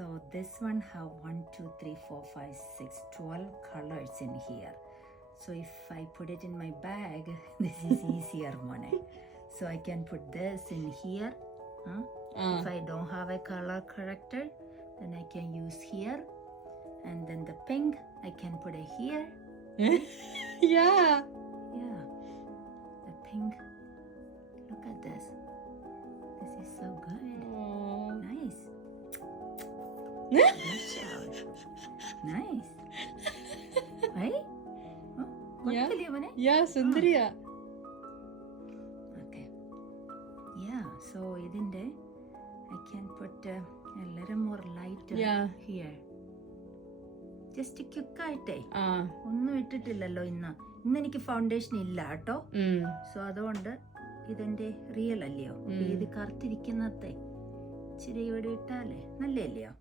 So this one have 1, 2, 3, 4, 5, 6, 12 colors in here. So if I put it in my bag, this is easier one. So I can put this in here. If I don't have a color corrector, then I can use here. And then the pink, I can put it here. Yeah. Yeah, the pink. Look at this. This is so good. Oh. Nice. Good job. Nice. Right? കൊടുത്തില്ലേ മോനെ? Yeah, സുന്ദരിയാ. Okay. Yeah, so ഇതിന്റെ I can put a little more light Yeah. here. Just quick ആയിട്ടേ. Ah. ഒന്നും ഇട്ടിട്ടില്ലല്ലോ ഇന്ന് എനിക്ക് foundation ഇല്ല കേട്ടോ. So അതുകൊണ്ട് ഇതെന്റെ റിയൽ അല്ലയോ, ഇത് കറുത്തിരിക്കുന്നത്തെ ഇച്ചിരി ഇവിടെ ഇട്ടാലേ നല്ലല്ലയോ.